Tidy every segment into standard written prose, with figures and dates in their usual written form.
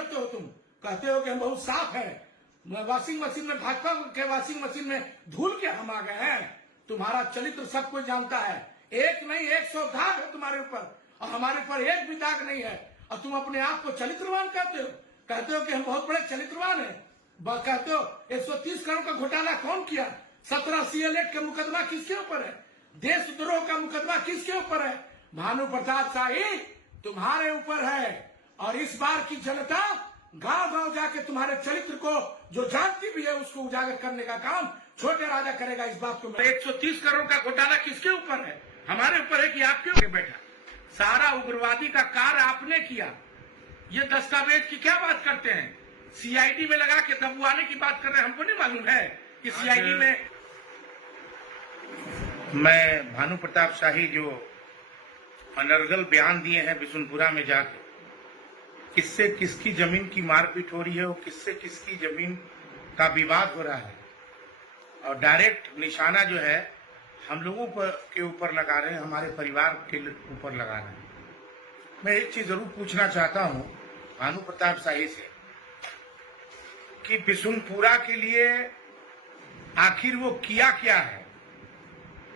करते हो तुम? कहते हो कि हम बहुत साफ हैं, वॉशिंग मशीन में, भाजपा के वॉशिंग मशीन में धूल के हम आ गए हैं। तुम्हारा चरित्र सब कोई जानता है, एक नहीं 100 दाग है तुम्हारे ऊपर, और हमारे ऊपर एक भी दाग नहीं है। और तुम अपने आप को चरित्रवान कहते हो कि हम बहुत बड़े चरित्रवान हैं। कहते हो 130 करोड़ का घोटाला कौन किया? 17 CL8 का मुकदमा किसके ऊपर है? देशद्रोह का मुकदमा किसके ऊपर है? भानु प्रताप शाही तुम्हारे ऊपर है। और इस बार की जनता गांव गांव जाके तुम्हारे चरित्र को जो जानती भी है उसको उजागर करने का काम छोटे राजा करेगा। इस बात को 130 करोड़ का घोटाला किसके ऊपर है? हमारे ऊपर है कि आपके ऊपर बैठा? सारा उग्रवादी का कार्य आपने किया। ये दस्तावेज की क्या बात करते हैं? CID में लगा के दबवाने की बात कर रहे हैं। हमको नहीं मालूम है कि CID में। मैं भानु प्रताप शाही जो अनर्गल बयान दिए हैं बिशुनपुरा में जाके, किससे किसकी जमीन की मारपीट हो रही है और किससे किसकी जमीन का विवाद हो रहा है, और डायरेक्ट निशाना जो है हम लोगों के ऊपर लगा रहे हैं, हमारे परिवार के ऊपर लगा रहे हैं। मैं एक चीज जरूर पूछना चाहता हूं भानु प्रताप शाही से कि बिशुनपुरा के लिए आखिर वो किया क्या है?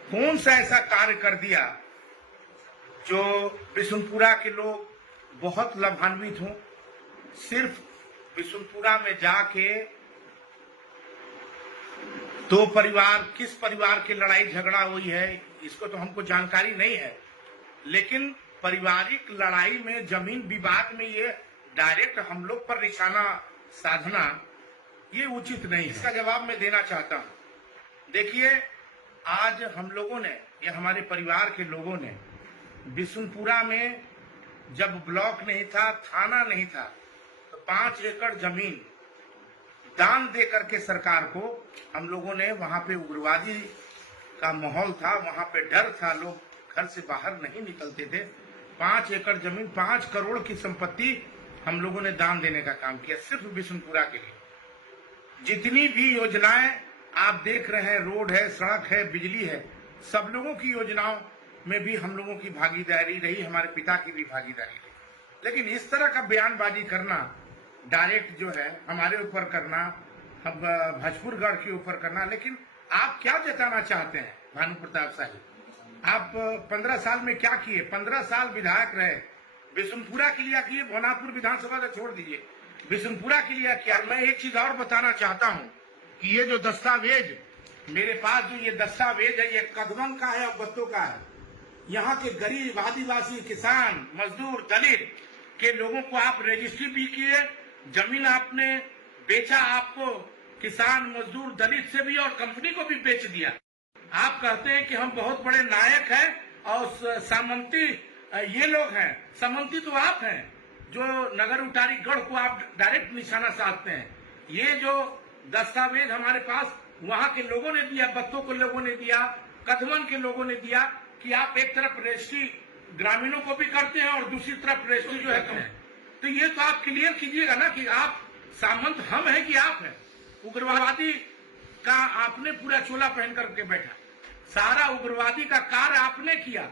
कौन सा ऐसा कार्य कर दिया जो बिशुनपुरा के लोग बहुत लाभान्वित हों? सिर्फ बिशुनपुरा में जाके दो परिवार, किस परिवार की लड़ाई झगड़ा हुई है इसको तो हमको जानकारी नहीं है, लेकिन पारिवारिक लड़ाई में, जमीन विवाद में ये डायरेक्ट हम लोग पर निशाना साधना ये उचित नहीं है। इसका जवाब मैं देना चाहता हूं। देखिए, आज हम लोगों ने, ये हमारे परिवार के लोगों ने बिशुनपुरा में जब ब्लॉक नहीं था, थाना नहीं था, तो 5 एकड़ जमीन दान दे करके सरकार को हम लोगों ने, वहां पे उग्रवादी का माहौल था, वहां पे डर था, लोग घर से बाहर नहीं निकलते थे। 5 एकड़ जमीन, 5 करोड़ की संपत्ति हम लोगों ने दान देने का काम किया सिर्फ बिशुनपुरा के लिए। जितनी भी योजनाएं आप देख रहे हैं, रोड है, सड़क है, बिजली है, सब लोगों की योजनाओं में भी हम लोगों की भागीदारी रही, हमारे पिता की भी भागीदारी रही। लेकिन इस तरह का बयानबाजी करना, डायरेक्ट जो है हमारे ऊपर करना, हम भजपुरगढ़ के ऊपर करना, लेकिन आप क्या जताना चाहते हैं भानु प्रताप शाही? आप 15 साल में क्या किए? 15 साल विधायक रहे, बिशुनपुरा के लिए किए, भवनाथपुर विधानसभा का छोड़ दीजिए, बिशुनपुरा के लिए किया। मैं एक चीज और बताना चाहता हूं कि ये जो दस्तावेज मेरे पास, जो ये दस्तावेज है, ये कदमन का है और बत्तों का है। यहाँ के गरीब, आदिवासी, किसान, मजदूर, दलित के लोगों को आप रजिस्ट्री भी किए, जमीन आपने बेचा, आपको किसान, मजदूर, दलित से भी और कंपनी को भी बेच दिया। आप कहते हैं कि हम बहुत बड़े नायक हैं और सामंती ये लोग हैं। सामंती तो आप हैं जो नगर उटारी गढ़ को आप डायरेक्ट निशाना साधते हैं। ये जो दस्तावेज हमारे पास वहां के लोगों ने दिया, बत्तों के लोगों ने दिया, कदमन के लोगों ने दिया, कि आप एक तरफ रजिस्ट्री ग्रामीणों को भी करते हैं और दूसरी तरफ रजिस्ट्री जो है, तो ये तो आप क्लियर कीजिएगा ना कि आप सामंत हम हैं कि आप हैं? उग्रवादी का आपने पूरा चोला पहन करके बैठा, सारा उग्रवादी का कार्य आपने किया।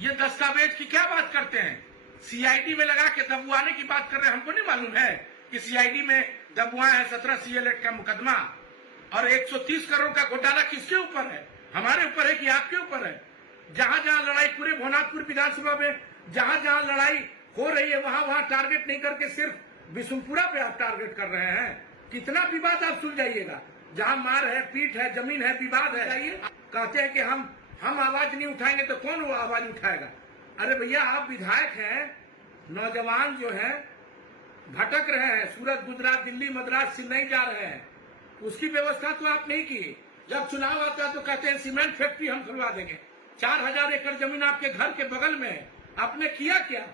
ये दस्तावेज की क्या बात करते हैं? CID में लगा के दबवाने की बात कर रहे हैं। हमको नहीं मालूम है कि CID में दबुआ है 17 CL8 का मुकदमा, और 130 करोड़ का घोटाला किसके ऊपर है? हमारे ऊपर है कि आपके ऊपर है? जहां जहां लड़ाई, पूरे भवनाथपुर विधानसभा में जहां जहां लड़ाई हो रही है, वहां वहां टारगेट नहीं करके सिर्फ बिशुनपुरा पे आप टारगेट कर रहे हैं। कितना विवाद आप सुलझाइएगा? जहां मार है, पीट है, जमीन है, विवाद है, कहते हैं कि हम आवाज नहीं उठाएंगे तो कौन वो आवाज उठाएगा? अरे भैया, आप विधायक हैं, नौजवान जो है भटक रहे हैं, सूरत, गुजरात, दिल्ली, मद्रास, चेन्नई जा रहे हैं, उसकी व्यवस्था तो आप नहीं की। जब चुनाव आता है तो कहते हैं सीमेंट फैक्ट्री हम खुलवा देंगे। 4000 एकड़ जमीन आपके घर के बगल में है, आपने किया क्या?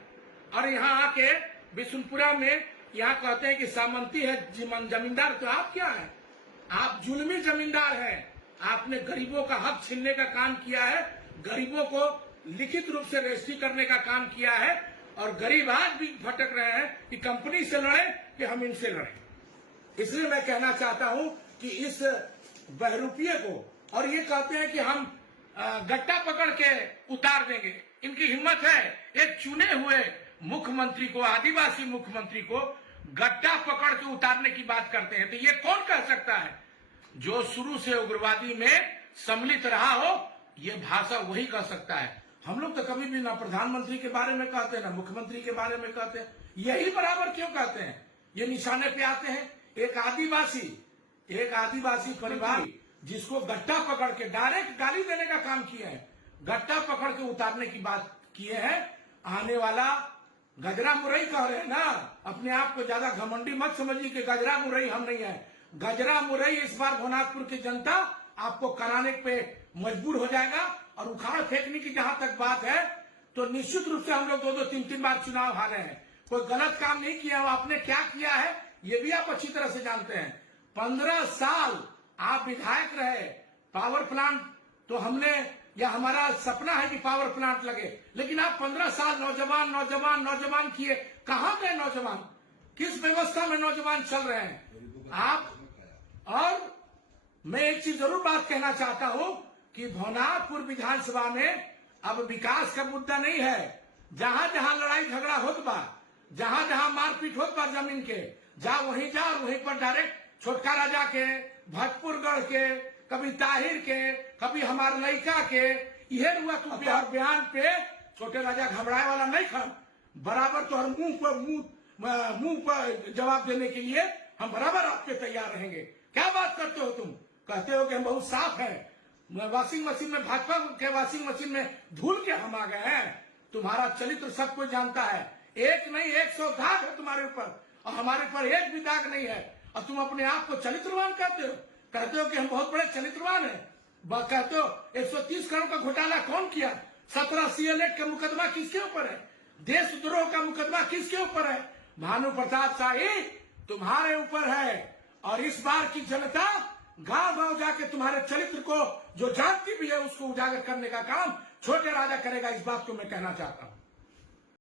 और यहाँ आके बिशुनपुरा में यहाँ कहते हैं कि सामंती है जमींदार, तो आप क्या है? आप जुल्मी जमींदार हैं। आपने गरीबों का हक छीनने का काम किया है, गरीबों को लिखित रूप से रजिस्ट्री करने का काम किया है, और गरीब आज भी भटक रहे हैं कि कंपनी से लड़े कि हम इनसे लड़े। इसलिए मैं कहना चाहता हूं कि इस बहरूपिये को, और ये कहते हैं कि हम गट्टा पकड़ के उतार देंगे, इनकी हिम्मत है एक चुने हुए मुख्यमंत्री को, आदिवासी मुख्यमंत्री को गट्टा पकड़ के उतारने की बात करते हैं। तो ये कौन कह सकता है? जो शुरू से उग्रवादी में सम्मिलित रहा हो, ये भाषा वही कह सकता है। हम लोग तो कभी भी ना प्रधानमंत्री के बारे में कहते हैं, ना मुख्यमंत्री के बारे में कहते हैं। यही बराबर क्यों कहते हैं? ये निशाने पे आते हैं। एक आदिवासी परिवार जिसको गट्टा पकड़ के डायरेक्ट गाली देने का काम किए हैं, गट्टा पकड़ के उतारने की बात किए हैं। आने वाला गजरा मुरई कह रहे हैं ना, अपने आप को ज्यादा घमंडी मत समझिए कि गजरा मुरई हम नहीं है। गजरा मुरई इस बार भवनाथपुर की जनता आपको कराने पे मजबूर हो जाएगा। और उखाड़ फेंकने की जहां तक बात है, तो निश्चित रूप से हम लोग 2-2, 3-3 बार चुनाव हारे हैं। कोई गलत काम नहीं किया। आपने क्या किया है ये भी आप अच्छी तरह से जानते हैं। 15 साल आप विधायक रहे। पावर प्लांट तो हमने, या हमारा सपना है कि पावर प्लांट लगे, लेकिन आप 15 साल नौजवान किए। कहां गए नौजवान? किस व्यवस्था में नौजवान चल रहे हैं आप? और मैं एक चीज जरूर बात कहना चाहता हूं कि भवनाथपुर विधानसभा में अब विकास का मुद्दा नहीं है। जहां जहां लड़ाई झगड़ा होत बा, जहां जहां मारपीट होत बा जमीन के, जा वहीं जा और वहीं पर डायरेक्ट छोटका राजा के, भजपुरगढ़ के, कभी ताहिर के, कभी हमारे लड़का के, यह हुआ। तू बयान पे छोटे राजा घबराए वाला नहीं खा। बराबर तो हर मुंह पर जवाब देने के लिए हम बराबर आपके तैयार रहेंगे। क्या बात करते हो तुम? कहते हो कि हम बहुत साफ हैं। वॉशिंग मशीन में, भाजपा के वॉशिंग मशीन में धुल के हम आ गए हैं। तुम्हारा चरित्र सब कोई जानता है। एक नहीं 100 दाग है तुम्हारे ऊपर, और हमारे ऊपर एक भी दाग नहीं है। और तुम अपने आप को चरित्रवान कहते हो कि हम बहुत बड़े चरित्रवान हैं। कहते हो 130 करोड़ का घोटाला कौन किया? 17 CL का मुकदमा किसके ऊपर है? देशद्रोह का मुकदमा किसके ऊपर है? भानु प्रताप शाही तुम्हारे ऊपर है। और इस बार की जनता गांव गांव जाके तुम्हारे चरित्र को जो जानती भी है उसको उजागर करने का काम छोटे राजा करेगा। इस बात को मैं कहना चाहता हूं।